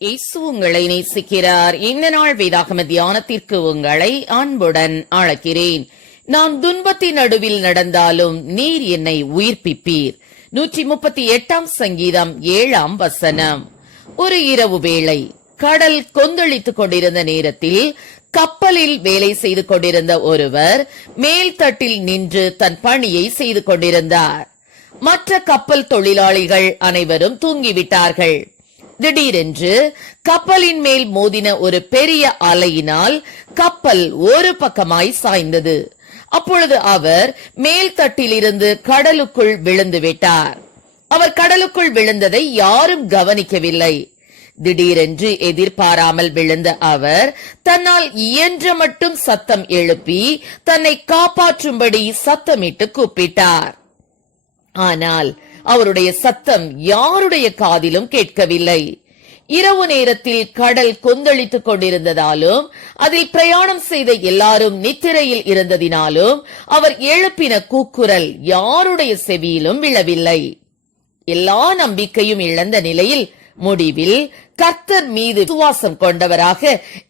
இயேசு உங்களை நேசிக்கிறார். இந்த நாள் வேதாகம தியானத்திற்கு உங்களை அன்புடன் அழைக்கிறேன். நான் துன்பத்தின் நடுவில் நடந்தாலும் நீர் என்னை உயிர்ப்பிப்பீர். 138 சங்கீதம் 7 வசனம். ஒரு இரவு வேளை கடல் கொந்தளித்துக் கொண்டிருந்த நேரத்தில் கப்பலில் வேலை செய்து கொண்டிருந்த ஒருவர் மேல்தட்டில் நின்று தன் பணியை செய்து கொண்டிருந்தார். மற்ற கப்பல் தொழிலாளிகள் அனைவரும் தூங்கிவிட்டார்கள். திடீரென்று கப்பலின் மேல் மோதின ஒரு பெரிய அலையினால் கப்பல் ஒரு பக்கமாய் சாய்ந்தது. அப்பொழுது அவர் மேல்தட்டிலிருந்து கடலுக்குள் விழுந்து விட்டார். அவர் கடலுக்குள் விழுந்ததை யாரும் கவனிக்கவில்லை. திடீரென்று எதிர்பாராமல் விழுந்த அவர் தன்னால் இயன்ற மட்டும் சத்தம் எழுப்பி தன்னை காப்பாற்றும்படி சத்தமிட்டு கூப்பிட்டார். ஆனால் அவருடைய சத்தம் யாருடைய காதிலும் கேட்கவில்லை. இரவு நேரத்தில் கடல் கொந்தளித்துக் கொண்டிருந்ததாலும் அதில் பிரயாணம் செய்த எல்லாரும் நித்திரையில் இருந்ததினாலும் அவர் எழுப்பின கூக்குரல் யாருடைய செவியிலும் விழவில்லை. எல்லா நம்பிக்கையும் இழந்த நிலையில் முடிவில் கர்த்தர் மீது விசுவாசம் கொண்டவராக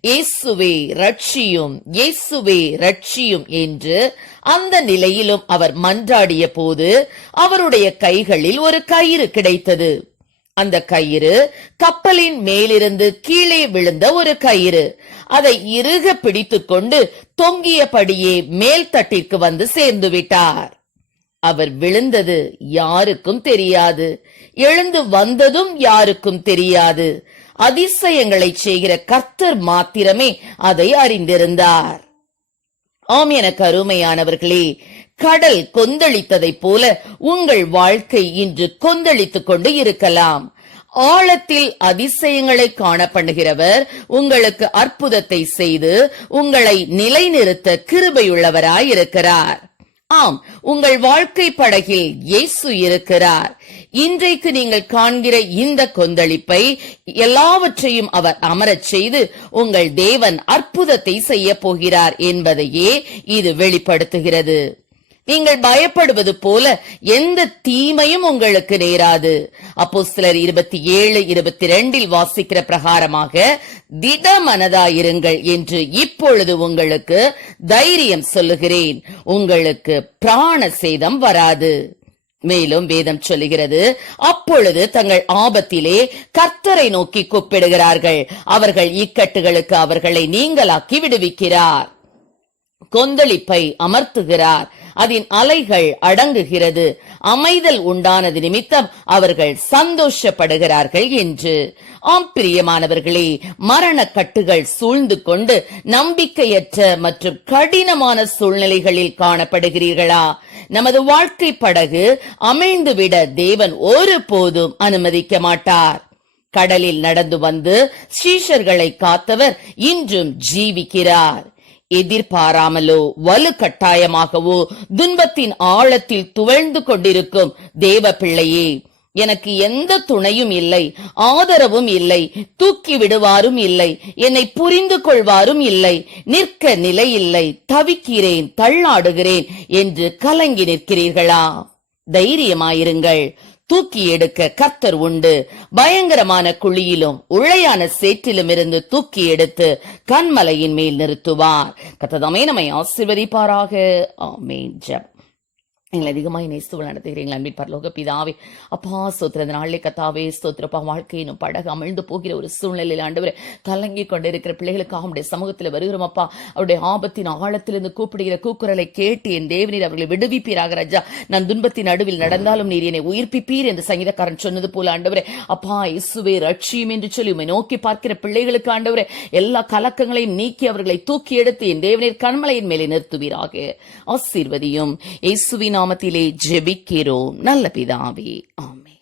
இயேசுவே ரட்சியும், இயேசுவே ரட்சியும் என்று அந்த நிலையிலும் அவர் மன்றாடிய போது அவருடைய கைகளில் ஒரு கயிறு கிடைத்தது. அந்த கயிறு கப்பலின் மேலிருந்து கீழே விழுந்த ஒரு கயிறு. அதை இறுக பிடித்துக் கொண்டு தொங்கியபடியே மேல் தட்டிற்கு வந்து சேர்ந்து விட்டார். அவர் விழுந்தது யாருக்கும் தெரியாது, எழுந்து வந்ததும் யாருக்கும் தெரியாது. அதிசயங்களை செய்கிற கர்த்தர் மாத்திரமே அதை அறிந்திருந்தார். ஆம், எனக்கு அருமையானவர்களே, கடல் கொந்தளித்ததைப் போல உங்கள் வாழ்க்கை இன்று கொந்தளித்துக் கொண்டு இருக்கலாம். ஆழத்தில் அதிசயங்களை காண பண்ணுகிறவர் உங்களுக்கு அற்புதத்தை செய்து உங்களை நிலைநிறுத்த கிருபையுள்ளவராயிருக்கிறார். ஆம், உங்கள் வாழ்க்கை படகில் இயேசு இருக்கிறார். இன்றைக்கு நீங்கள் காண்கிற இந்த கொந்தளிப்பை எல்லாவற்றையும் அவர் அமரச் செய்து உங்கள் தேவன் அற்புதத்தை செய்ய போகிறார் என்பதையே இது வெளிப்படுத்துகிறது. நீங்கள் பயப்படுவது போல எந்த தீமையும் உங்களுக்கு நேராது. அப்போஸ்தலர் 27:22 வாசிக்கிற பிரகாரமாக திடமனதாயிருங்கள் என்று இப்பொழுது உங்களுக்கு தைரியம் சொல்லுகிறேன். உங்களுக்கு பிராண சேதம் வராது. மேலும் வேதம் சொல்லுகிறது, அப்பொழுது தங்கள் ஆபத்திலே கர்த்தரை நோக்கி கூப்பிடுகிறார்கள், அவர்கள் இக்கட்டுகளுக்கு அவர்களை நீங்களாக்கி விடுவிக்கிறார். கொந்தளிப்பை அமர்த்துகிறார், அதன் அலைகள் அடங்குகிறது, அமைதல் உண்டானது நிமித்தம் அவர்கள் சந்தோஷப்படுகிறார்கள் என்று. ஆம் பிரியமானவர்களே, மரண கட்டுகள் சூழ்ந்து கொண்டு நம்பிக்கையற்ற மற்றும் கடினமான சூழ்நிலைகளில் காணப்படுகிறீர்களா? நமது வாழ்க்கை படகு அமிழ்ந்துவிட தேவன் ஒருபோதும் அனுமதிக்க மாட்டார். கடலில் நடந்து வந்து சீஷர்களை காத்தவர் இன்றும் ஜீவிக்கிறார். எதிர்பாராமலோ வலுக்கட்டாயமாகவோ துன்பத்தின் ஆழத்தில் துவழ்ந்து கொண்டிருக்கும் தேவ பிள்ளையே, எனக்கு எந்த துணையும் இல்லை, ஆதரவும் இல்லை, தூக்கி விடுவாரும் இல்லை, என்னை புரிந்து கொள்வாரும் இல்லை, நிற்க நிலையில்லை, தவிக்கிறேன், தள்ளாடுகிறேன் என்று கலங்கி நிற்கிறீர்களா? தைரியமாயிருங்கள், தூக்கி எடுக்க கர்த்தர் உண்டு. பயங்கரமான குழியிலும் உளையான சேற்றிலும் இருந்து தூக்கி எடுத்து கன்மலையின் மேல் நிறுத்துவார். கர்த்தர் தாமே நம்மை ஆசீர்வதிப்பாராக. ஆமென். ஜெபம். எங்களை அதிகமாய் நேசித்து நடத்துகிறீங்களா அன்பின் பரலோக பிதாவே, அப்பா ஸ்தோத்திர. இந்த நாளிலே கர்த்தாவே ஸ்தோத்திரப்பா, வாழ்க்கையினும் படகு அமிழ்ந்து போகிற ஒரு சூழ்நிலையில் ஆண்டவரே கலங்கி கொண்டிருக்கிற பிள்ளைகளுக்காக அவருடைய சமூகத்தில் வருகிறோம் அப்பா. அவருடைய ஆபத்தின் ஆழத்திலிருந்து கூப்பிடுகிற கூக்குரலை கேட்டு என் தேவனீர் அவர்களை விடுவிப்பீராக ராஜா. நான் துன்பத்தின் நடுவில் நடந்தாலும் நீர் என்னை உயிர்ப்பிப்பீர் என்று சங்கீதக்காரன் சொன்னது போல ஆண்டவரே அப்பா, இயேசுவே ரட்சியும் என்று சொல்லி உம்மை நோக்கி பார்க்கிற பிள்ளைகளுக்கு ஆண்டவரே எல்லா கலக்கங்களையும் நீக்கி அவர்களை தூக்கி எடுத்து என் தேவனீர் கண்மலையின் மேலே நிறுத்துவீராக. ஆசீர்வதியும். இயேசுவின் நாமத்திலே ஜெபிக்கிறோம் நல்ல பிதாவே. ஆமென்.